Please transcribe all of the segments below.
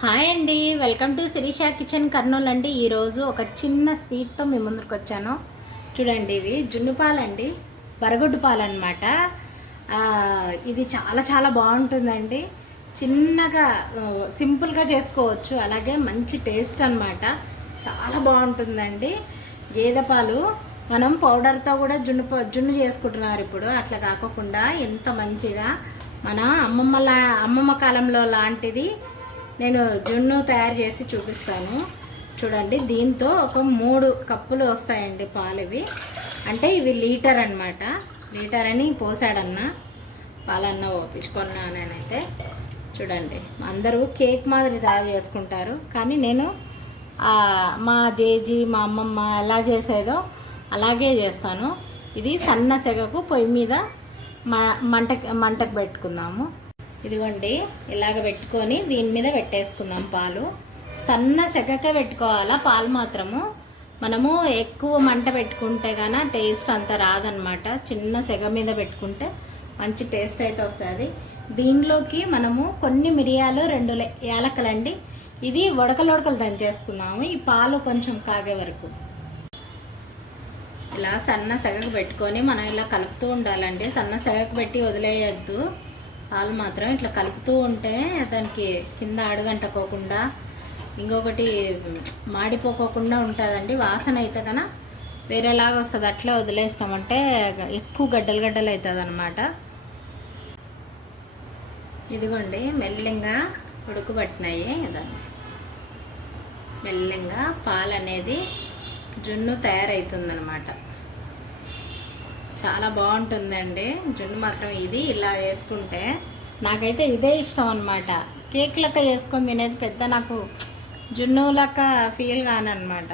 Hi అండి, welcome to Shirisha kitchen Kurnool అండి. ఈరోజు ఒక చిన్న స్వీట్తో మీ ముందుకు వచ్చాను. చూడండి, ఇవి జున్ను పాలండి, బరగొడ్డు పాలు అనమాట. ఇది చాలా చాలా బాగుంటుందండి. చిన్నగా సింపుల్గా చేసుకోవచ్చు, అలాగే మంచి టేస్ట్ అనమాట. చాలా బాగుంటుందండి. గేదె పాలు మనం పౌడర్తో కూడా జున్ను చేసుకుంటున్నారు ఇప్పుడు. అట్లా కాకుండా ఎంత మంచిగా మన అమ్మమ్మ కాలంలో లాంటిది నేను జున్ను తయారు చేసి చూపిస్తాను. చూడండి, దీంతో ఒక 3 కప్పులు వస్తాయండి పాలు. ఇవి అంటే ఇవి లీటర్ అనమాట. లీటర్ అని పోసాడన్న పాలన్న ఓపించుకున్నా నేనైతే. చూడండి, అందరూ కేక్ మాదిరి తయారు చేసుకుంటారు, కానీ నేను మా జేజీ మా అమ్మమ్మ ఎలా చేసేదో అలాగే చేస్తాను. ఇది సన్న సెగకు పొయ్యి మీద మంటకు పెట్టుకుందాము. ఇదిగోండి, ఇలాగ పెట్టుకొని దీని మీద పెట్టేసుకుందాం పాలు. సన్న సెగకే పెట్టుకోవాలా పాలు మాత్రము. మనము ఎక్కువ మంట పెట్టుకుంటే కానీ టేస్ట్ అంత రాదనమాట. చిన్న సెగ మీద పెట్టుకుంటే మంచి టేస్ట్ అయితే వస్తుంది. దీనిలోకి మనము కొన్ని మిరియాలు, 2 యాలక్కలండి. ఇది ఉడకలు దంచేసుకుందాము ఈ పాలు కొంచెం కాగే వరకు. ఇలా సన్న సెగకు పెట్టుకొని మనం ఇలా కలుపుతూ ఉండాలండి. సన్న సెగకు పెట్టి వదిలేయద్దు. పాలు మాత్రం ఇట్లా కలుపుతూ ఉంటే దానికి కింద అడుగంటకోకుండా, ఇంకొకటి మాడిపోకోకుండా ఉంటుందండి. వాసన అయితే కన్నా వేరేలాగా వస్తుంది. అట్లా వదిలేసినామంటే ఎక్కువ గడ్డలు అవుతుంది అనమాట. ఇదిగోండి, మెల్లింగా ఉడుకుబట్టినాయి. దాన్ని మెల్లింగా పాలు అనేది జున్ను తయారవుతుందన్నమాట. చాలా బాగుంటుందండి జున్ను మాత్రం. ఇది ఇలా చేసుకుంటే నాకైతే ఇదే ఇష్టం అనమాట. కేక్ లెక్క చేసుకొని తినేది పెద్ద నాకు జున్ను లెక్క ఫీల్ కానమాట.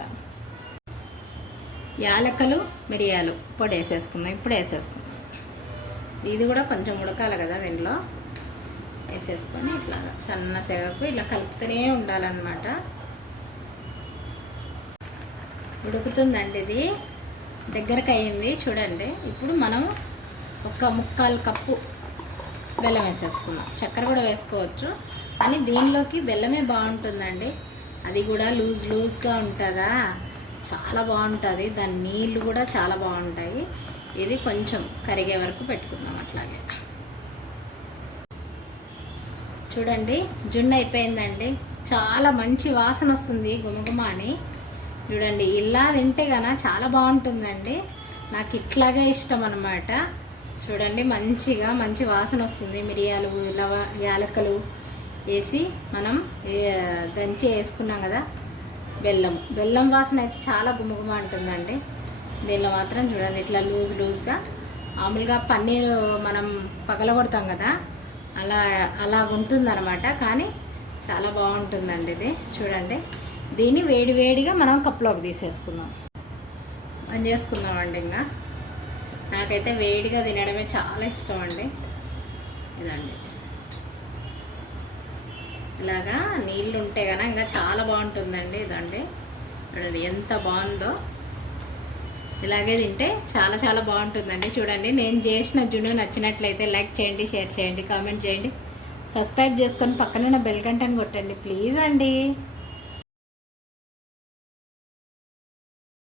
యాలక్కలు, మిరియాలు పొడి వేసేసుకుందాం. ఇప్పుడు వేసేసుకుందాం. ఇది కూడా కొంచెం ఉడకాలి కదా, దీంట్లో వేసేసుకొని ఇట్లా సన్న సెగకు ఇలా కలుపుతూనే ఉండాలన్నమాట. ఉడుకుతుందండి, ఇది దగ్గరకు అయింది. చూడండి, ఇప్పుడు మనం ఒక 3/4 కప్పు బెల్లం వేసేసుకుందాం. చక్కెర కూడా వేసుకోవచ్చు, కానీ దీనిలోకి బెల్లమే బాగుంటుందండి. అది కూడా లూజ్గా ఉంటుందా, చాలా బాగుంటుంది. దాని నీళ్ళు కూడా చాలా బాగుంటాయి. ఇది కొంచెం కరిగే వరకు పెట్టుకుందాం. అట్లాగే చూడండి, జున్ను అయిపోయిందండి. చాలా మంచి వాసన వస్తుంది, గుమగుమ అని. చూడండి, ఇలా తింటే కన్నా చాలా బాగుంటుందండి. నాకు ఇట్లాగే ఇష్టం అనమాట. చూడండి, మంచి వాసన వస్తుంది. మిరియాలు, యాలక్కలు వేసి మనం దంచి వేసుకున్నాం కదా. బెల్లం వాసన అయితే చాలా గుమగుమ ఉంటుందండి. దీనిలో మాత్రం చూడండి, ఇట్లా లూజ్గా మామూలుగా పన్నీరు మనం పగలగొడతాం కదా, అలా ఉంటుందన్నమాట. కానీ చాలా బాగుంటుందండి ఇది. చూడండి, దీన్ని వేడిగా మనం కప్లోకి తీసేసుకుందాం. బంద్ చేసుకుందామండి. ఇంకా నాకైతే వేడిగా తినడమే చాలా ఇష్టం అండి. ఇదండి, ఇలాగా నీళ్ళు ఉంటే కనుక ఇంకా చాలా బాగుంటుందండి. ఇదండి, చూడండి ఎంత బాగుందో. ఇలాగే తింటే చాలా చాలా బాగుంటుందండి. చూడండి, నేను చేసిన జున్ను నచ్చినట్లయితే లైక్ చేయండి, షేర్ చేయండి, కామెంట్ చేయండి, సబ్స్క్రైబ్ చేసుకొని పక్కన బెల్ గంటని కొట్టండి ప్లీజ్ అండి.